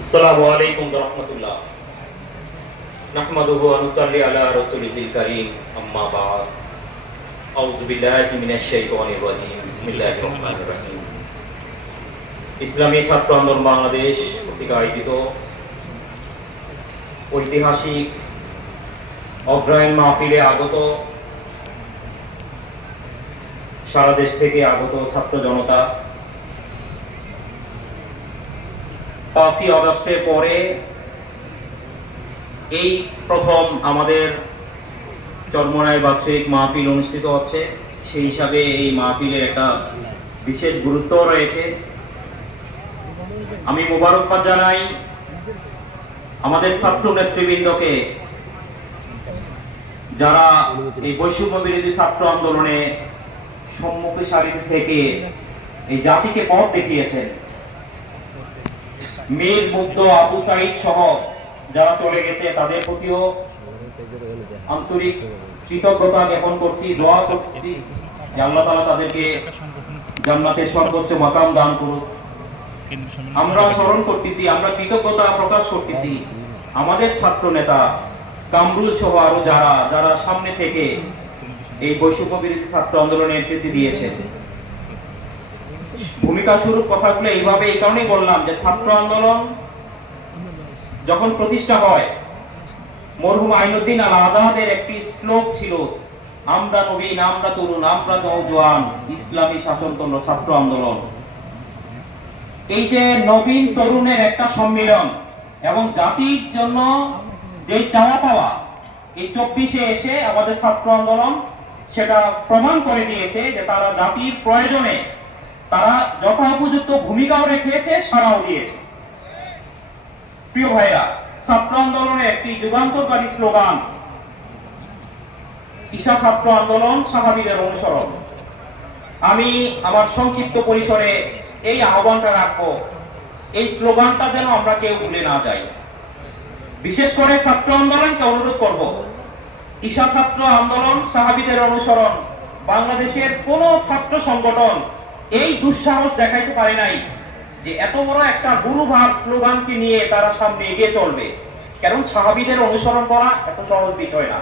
السلام عليكم ورحمة الله نحمده ونصلي على رسوله الكريم أما بعد أعوذ بالله من الشيطان الرجيم بسم الله الرحمن الرحيم ইসলামী ছাত্র আন্দোলন বাংলাদেশ কর্তৃক আয়োজিত ঐতিহাসিক অগ্রায়ণ মাহফিলে আগত সারা দেশ থেকে আগত ছাত্র জনতা পাঁচই অগস্টের পরে এই প্রথম আমাদের চরমনায় বার্ষিক মাহফিল অনুষ্ঠিত হচ্ছে। সেই হিসাবে এই মাহফিলের একটা বিশেষ গুরুত্ব রয়েছে। আমি মোবারকবাদ জানাই আমাদের ছাত্র নেতৃবৃন্দকে, যারা এই বৈষম্য বিরোধী ছাত্র আন্দোলনে সম্মুখী সারি থেকে এই জাতিকে পথ দেখিয়েছেন। মীর মুগ্ধ আবু সাইদ সহ যারা চলে গেছে, তাদের প্রতিও আন্তরিক কৃতজ্ঞতা জ্ঞাপন করছি, দোয়া করছি যে আল্লাহ তাআলা তাদেরকে জান্নাতের সর্বোচ্চ মাকাম দান করুক। আমরা স্মরণ করতেছি, আমরা কৃতজ্ঞতা প্রকাশ করতেছি। আমাদের ছাত্র নেতা কামরুল সহ আরও যারা যারা সামনে থেকে এই বৈষম্য বিরোধী ছাত্র আন্দোলনে নেতৃত্ব দিয়েছে ভূমিকা শুরুর কথাগুলো এইভাবে এই কারণেই বললাম যে ছাত্র আন্দোলন যখন প্রতিষ্ঠা হয়, মরহুম আইনুদ্দিন আল আজাদের একটি শ্লোক ছিল, আমরা নবীন আমরা তরুণ, আমরা নৌজওয়ান ইসলামী শাসনতন্ত্র, ছাত্র আন্দোলন। এই যে নবীন তরুণের একটা সম্মিলন এবং জাতির জন্য যে চাওয়া পাওয়া, এই চব্বিশে এসে আমাদের ছাত্র আন্দোলন সেটা প্রমাণ করে দিয়েছে যে তারা জাতির প্রয়োজনে তারা যথোপযুক্ত ভূমিকাও রেখেছে সারাও দিয়েছে। প্রিয় ভাইরা, ছাত্র আন্দোলনের একটি যুগান্তরকারী স্লোগান, ঈশা ছাত্র আন্দোলন সাহাবিদের অনুসরণ। আমি আমার সংক্ষিপ্ত পরিসরে এই আহ্বানটা রাখব, এই স্লোগানটা যেন আমরা কেউ ভুলে না যাই। বিশেষ করে ছাত্র আন্দোলনকে অনুরোধ করব, ঈশা ছাত্র আন্দোলন সাহাবিদের অনুসরণ, বাংলাদেশের কোন ছাত্র সংগঠন এই দুঃসাহস দেখাইতে পারে নাই যে এত বড় একটা গুরুভাব স্লোগানকে নিয়ে তারা সামনে এগিয়ে চলবে। কারণ সাহাবিদের অনুসরণ করা এত সহজ বিষয় না।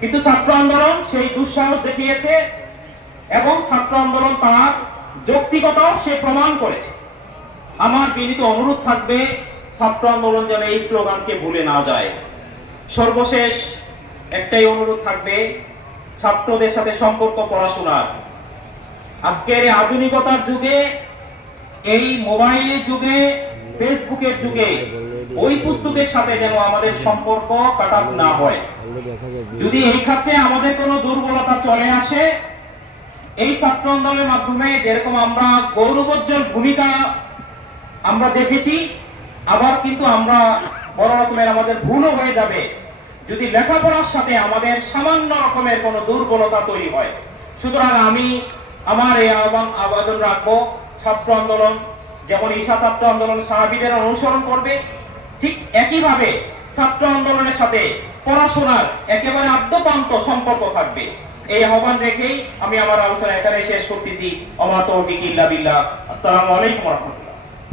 কিন্তু ছাত্র আন্দোলন সেই দুঃসাহস দেখিয়েছে এবং ছাত্র আন্দোলন তার যৌক্তিকতাও সে প্রমাণ করেছে। আমার বিনীত অনুরোধ থাকবে, ছাত্র আন্দোলন যেন এই স্লোগানকে ভুলে না যায়। সর্বশেষ একটাই অনুরোধ থাকবে, ছাত্রদের সাথে সম্পর্ক পড়াশোনার। আজকের আধুনিকতার যুগে, এই মোবাইলের যুগে, ফেসবুকের যুগে ওই পুস্তকের সাথে যেন আমাদের সম্পর্ক কাটাপ না হয়। যদি এই ক্ষেত্রে আমাদের কোনো দুর্বলতা চলে আসে, এই ছাত্র আন্দোলনের মাধ্যমে যেরকম আমরা গৌরবোজ্জ্বল ভূমিকা আমরা দেখেছি, আবার কিন্তু আমরা বড় রকমের আমাদের ভুলও হয়ে যাবে। যদি লেখাপড়ার সাথে আমাদের সামান্য রকমের কোনো দুর্বলতা তৈরি হয়, সুতরাং আমি আমার এই আহ্বান আবেদন রাখব। ছাত্র আন্দোলন, যেমন ঈশা ছাত্র আন্দোলন সাহাবিদের অনুসরণ করবে, ঠিক একইভাবে ছাত্র আন্দোলনের সাথে পড়াশোনার একেবারে আদ্যপান্ত সম্পর্ক থাকবে। এই আহ্বান রেখেই আমি আমার আলোচনা এখানে শেষ করতেছি। অমাত বিল্লাহ। আসসালামু আলাইকুম রহমতুল্লাহ।